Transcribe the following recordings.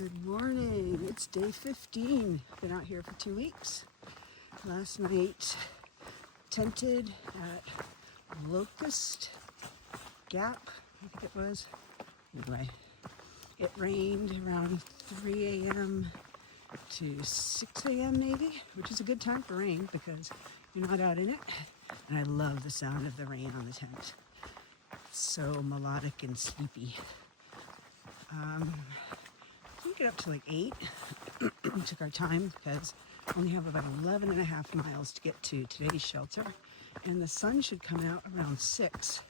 Good morning. It's day 15. Been out here for 2 weeks. Last night tented at Locust Gap, I think it was. Anyway, it rained around 3 a.m. to 6 a.m. maybe, which is a good time for rain because you're not out in it. And I love the sound of the rain on the tent. It's so melodic and sleepy. We get up to like 8. We took our time because we only have about 11 and a half miles to get to today's shelter. And the sun should come out around 6.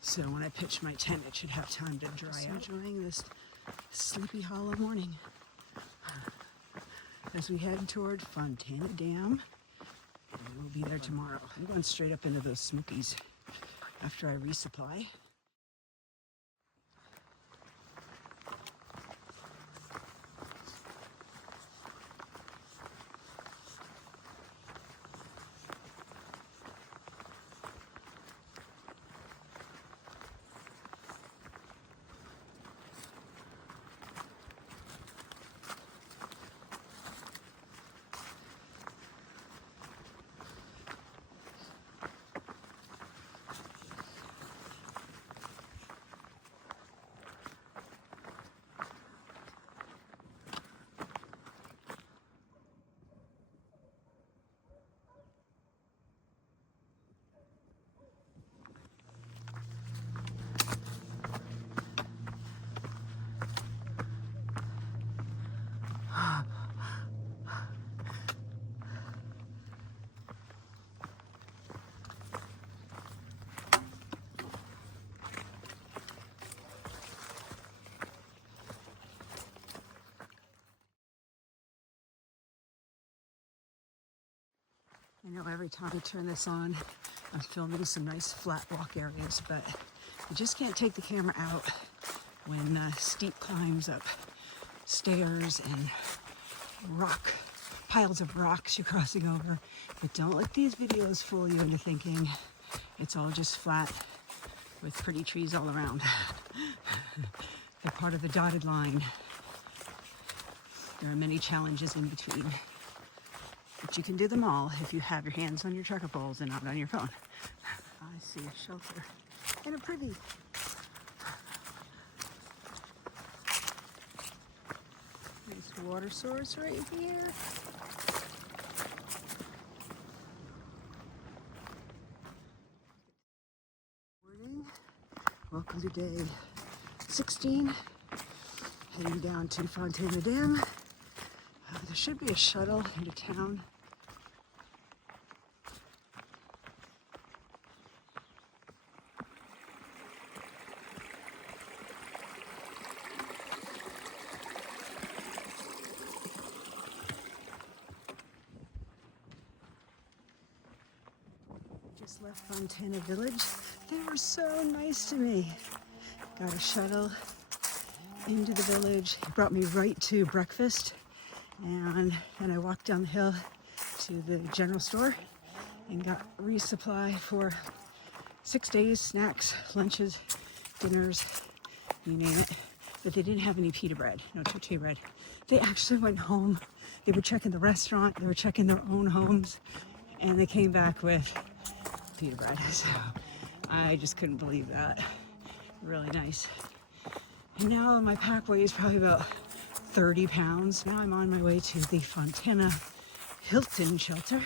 So when I pitch my tent, it should have time to dry out. Enjoying this Sleepy Hollow morning as we head toward Fontana Dam. And we'll be there tomorrow. I'm going straight up into those Smokies after I resupply. I know every time I turn this on, I'm filming some nice flat walk areas, but you just can't take the camera out when steep climbs up stairs and piles of rocks you're crossing over. But don't let these videos fool you into thinking it's all just flat with pretty trees all around. They're part of the dotted line. There are many challenges in between. But you can do them all if you have your hands on your tracker poles and not on your phone. I see a shelter and a pretty. Nice water source right here. Morning. Welcome to day 16. Heading down to Fontana Dam. There should be a shuttle into town. Just left Fontana Village. They were so nice to me. Got a shuttle into the village. He brought me right to breakfast. And then I walked down the hill to the general store and got resupply for 6 days, snacks, lunches, dinners, you name it. But they didn't have any pita bread, no tortilla bread. They actually went home. They were checking the restaurant, they were checking their own homes, and they came back with pita bread. So I just couldn't believe that. Really nice. And now my pack weighs probably about 30 pounds. Now I'm on my way to the Fontana Hilton shelter.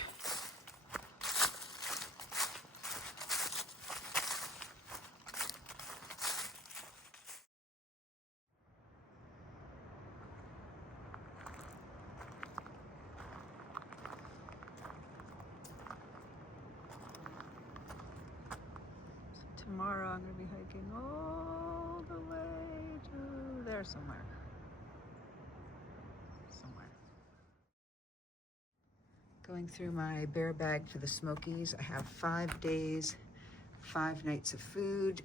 So tomorrow I'm going to be hiking all the way to there somewhere. Going through my bear bag for the Smokies. I have 5 days, 5 nights of food.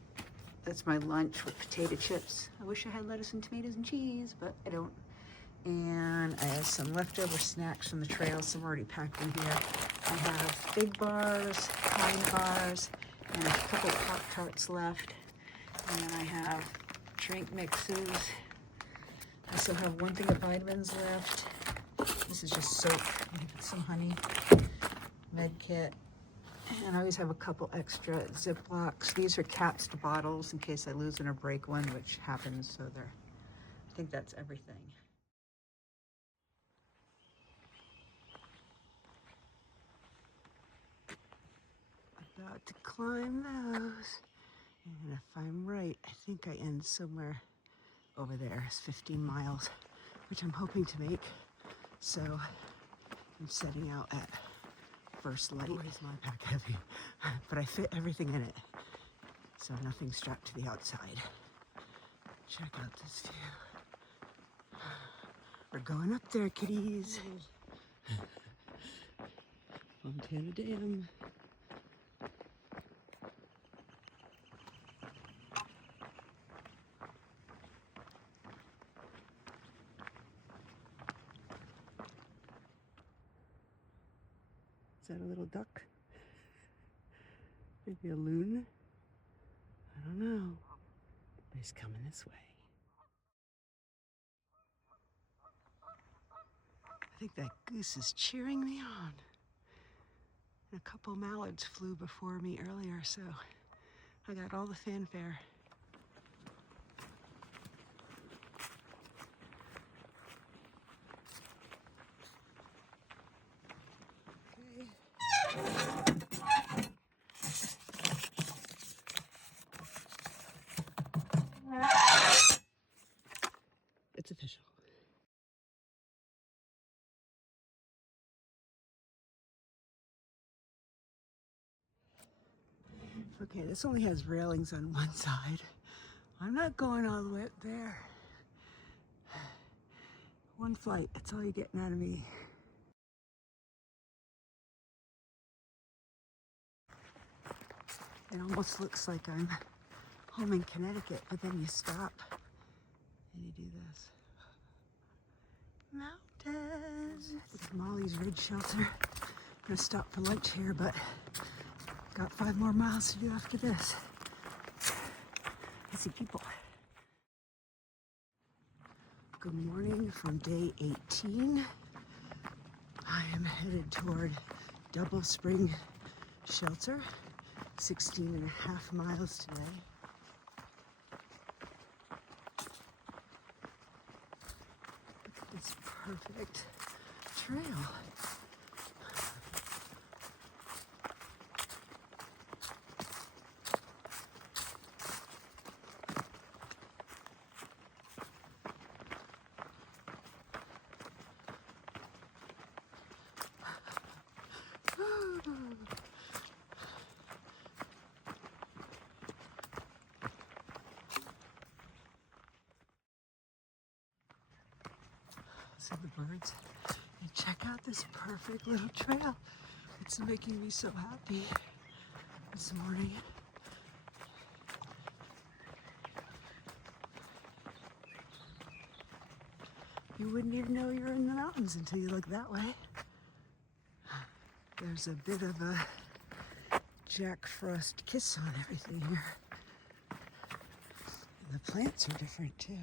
That's my lunch with potato chips. I wish I had lettuce and tomatoes and cheese, but I don't. And I have some leftover snacks from the trail, some already packed in here. I have Big Bars, Pine Bars, and a couple Pop-Tarts left. And then I have drink mixes, I still have one thing of vitamins left. This is just soap, some honey, med kit. And I always have a couple extra Ziplocs. These are caps to bottles in case I lose one or break one, which happens, so they're, I think that's everything. About to climb those. And if I'm right, I think I end somewhere over there. It's 15 miles, which I'm hoping to make. So I'm setting out at first light. Boy, is my pack heavy, but I fit everything in it, so nothing's strapped to the outside. Check out this view. We're going up there, kitties. Montana Dam. Is that a little duck? Maybe a loon? I don't know. But he's coming this way. I think that goose is cheering me on. And a couple mallards flew before me earlier, so I got all the fanfare. It's official. Okay, this only has railings on one side. I'm not going all the way up there. One flight, that's all you're getting out of me. It almost looks like I'm home in Connecticut, but then you stop and you do this. Mountains. It's Molly's Ridge Shelter. I'm gonna stop for lunch here, but got 5 more miles to do after this. I see people. Good morning from day 18. I am headed toward Double Spring Shelter, 16.5 miles today. Look at this perfect trail. See the birds, and check out this perfect little trail. It's making me so happy this morning. You wouldn't even know you're in the mountains until you look that way. There's a bit of a Jack Frost kiss on everything here. And the plants are different too.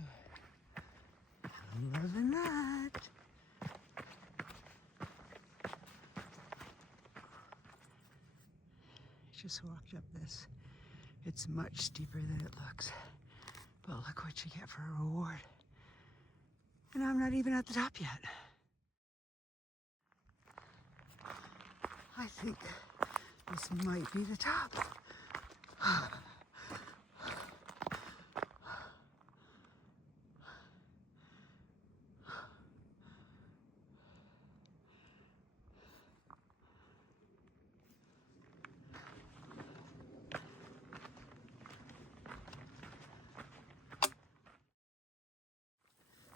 I'm loving that. Just walked up this. It's much steeper than it looks. But look what you get for a reward. And I'm not even at the top yet. I think this might be the top.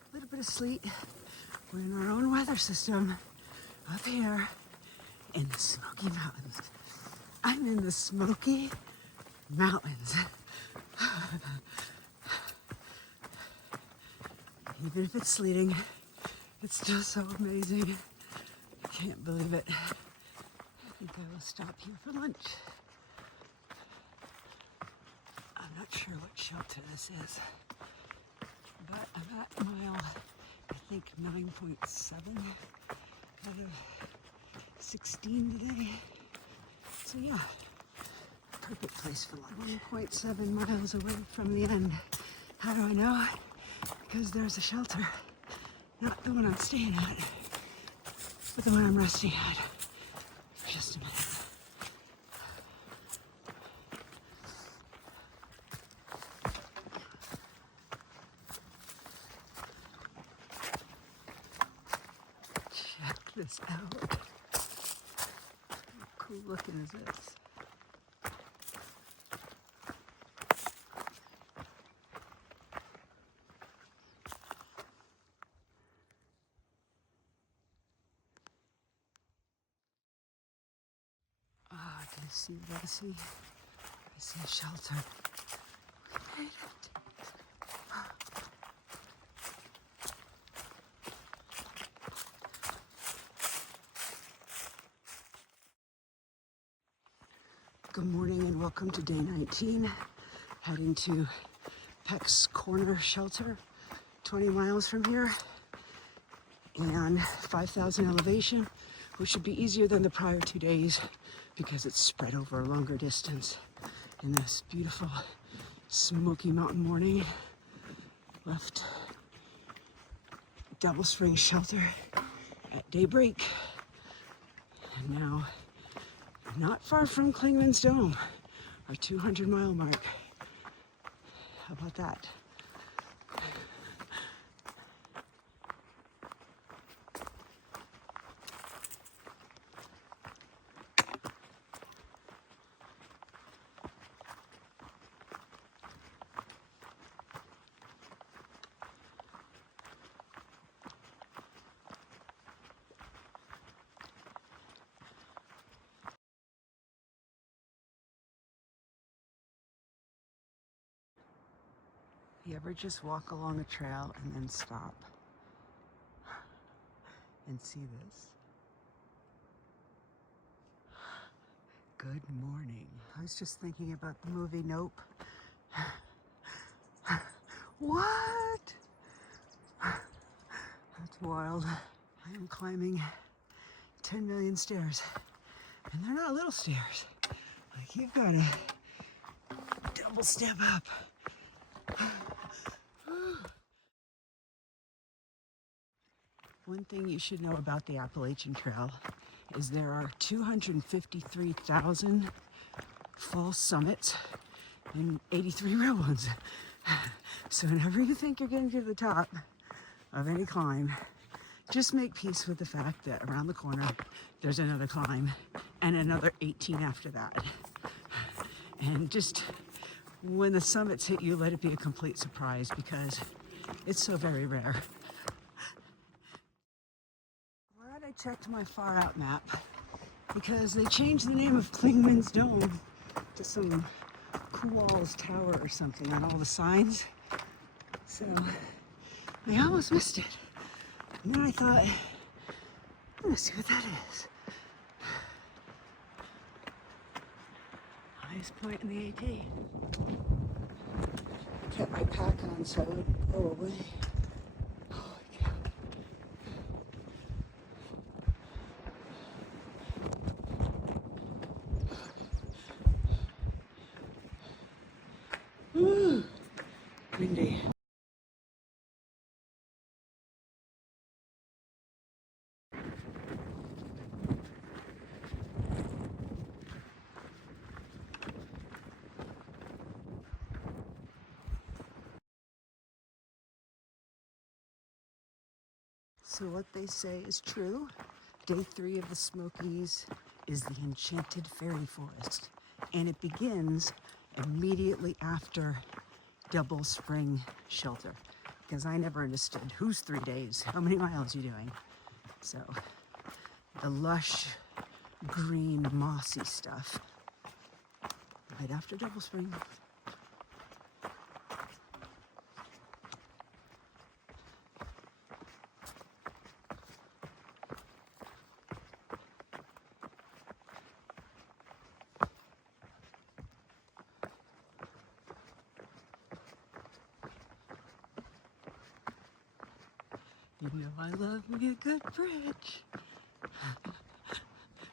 A little bit of sleet. We're in our own weather system up here in the Smoky Mountains. I'm in the Smoky Mountains. Even if it's sleeting, it's still so amazing. I can't believe it. I think I will stop here for lunch. I'm not sure what shelter this is, I'm at mile, I think 9.7 out of 16 today. So yeah, perfect place for lunch. 1.7 miles away from the end. How do I know? Because there's a shelter. Not the one I'm staying at, but the one I'm resting at. For just a minute. Check this out. How cool looking is this? Do you see what I see? I see a shelter. We made it. Good morning and welcome to day 19. Heading to Peck's Corner Shelter, 20 miles from here, and 5,000 elevation, which should be easier than the prior 2 days because it's spread over a longer distance. In this beautiful Smoky Mountain morning, left Double Spring Shelter at daybreak, and now not far from Klingman's Dome, our 200-mile mark. How about that? You ever just walk along a trail and then stop and see this? Good morning. I was just thinking about the movie Nope. What? That's wild. I am climbing 10 million stairs, and they're not little stairs. Like, you've got to double step up. One thing you should know about the Appalachian Trail is there are 253,000 false summits and 83 real ones. So whenever you think you're getting to the top of any climb, just make peace with the fact that around the corner there's another climb and another 18 after that. And just when the summits hit you, let it be a complete surprise because it's so very rare. Glad I checked my far out map because they changed the name of Klingman's Dome to some Kual's Tower or something on all the signs. So I almost missed it. And then I thought, I'm gonna see what that is. Highest point in the AT. Kept my pack on so I wouldn't go away. Holy cow. Woo! Windy. So what they say is true. Day 3 of the Smokies is the Enchanted Fairy Forest, and it begins immediately after Double Spring Shelter, because I never understood who's 3 days, how many miles are you doing? So the lush, green, mossy stuff right after Double Spring. You know I love me a good bridge.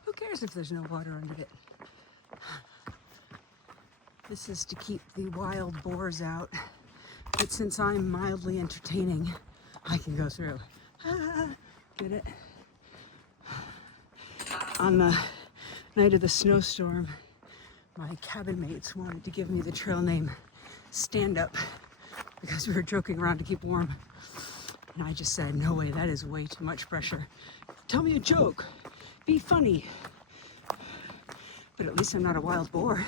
Who cares if there's no water under it? This is to keep the wild boars out. But since I'm mildly entertaining, I can go through. Get it? On the night of the snowstorm, my cabin mates wanted to give me the trail name Stand Up because we were joking around to keep warm. And I just said, no way, that is way too much pressure. Tell me a joke. Be funny. But at least I'm not a wild boar.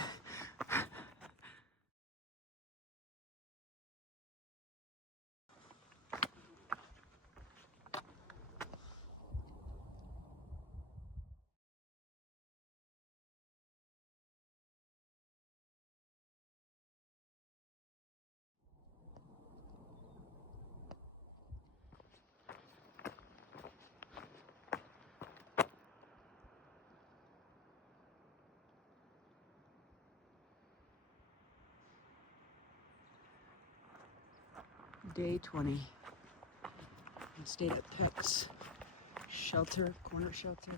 Day 20. I stayed at Peck's shelter, corner shelter.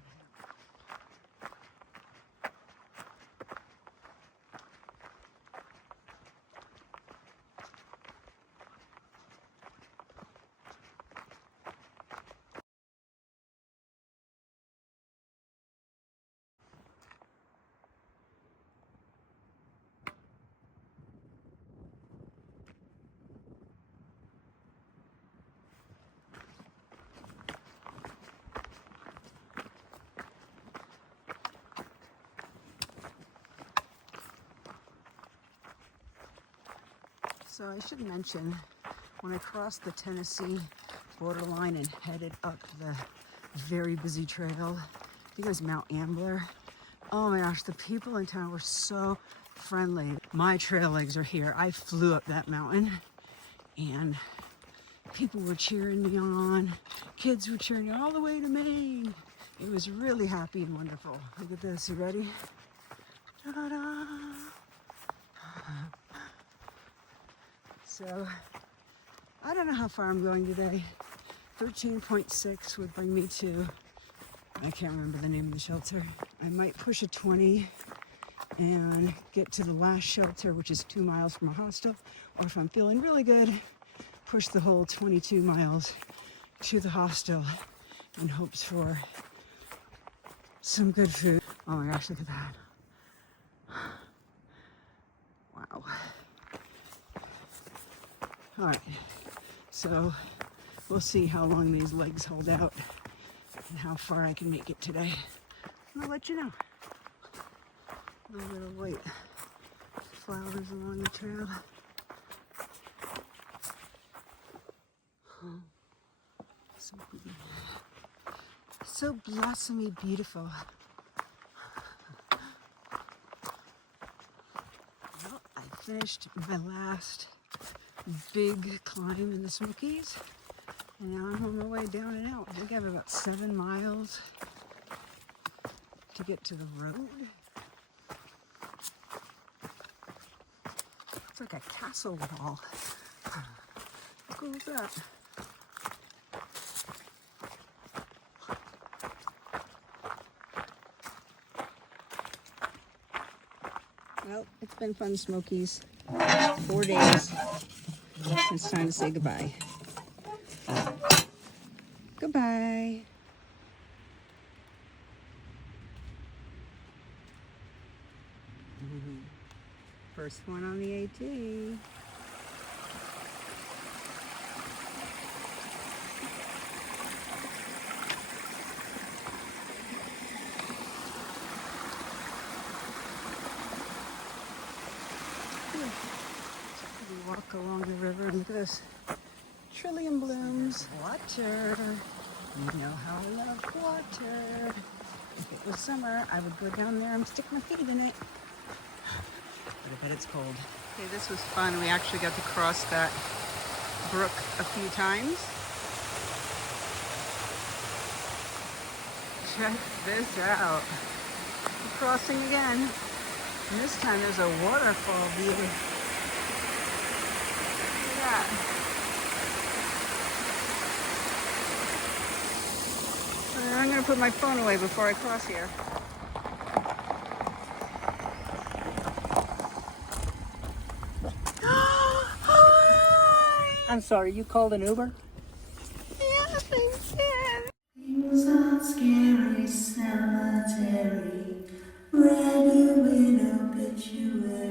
So I should mention, when I crossed the Tennessee borderline and headed up the very busy trail, I think it was Mount Ambler. Oh my gosh, the people in town were so friendly. My trail legs are here. I flew up that mountain and people were cheering me on. Kids were cheering me all the way to Maine. It was really happy and wonderful. Look at this, you ready? Ta-da! So, I don't know how far I'm going today. 13.6 would bring me to, I can't remember the name of the shelter. I might push a 20 and get to the last shelter, which is 2 miles from a hostel. Or if I'm feeling really good, push the whole 22 miles to the hostel in hopes for some good food. Oh my gosh, look at that. Wow. All right, so we'll see how long these legs hold out and how far I can make it today. And I'll let you know. The little white flowers along the trail. Oh, so pretty. So blossomy beautiful. Well, I finished my last big climb in the Smokies, and now I'm on my way down and out. I think I have about 7 miles to get to the road. It's like a castle wall. How cool is that? Well, it's been fun, Smokies. 4 days. It's time to say goodbye. Goodbye. First one on the AT. Walk along the river and look at this. Trillium blooms. Water. You know how I love water. If it was summer, I would go down there and stick my feet in it. But I bet it's cold. Okay, this was fun. We actually got to cross that brook a few times. Check this out. We're crossing again. And this time there's a waterfall view. Look at that. to put my phone away before I cross here. I'm sorry, you called an Uber? Yes, I did. Things are scary cemetery, ready with obituary.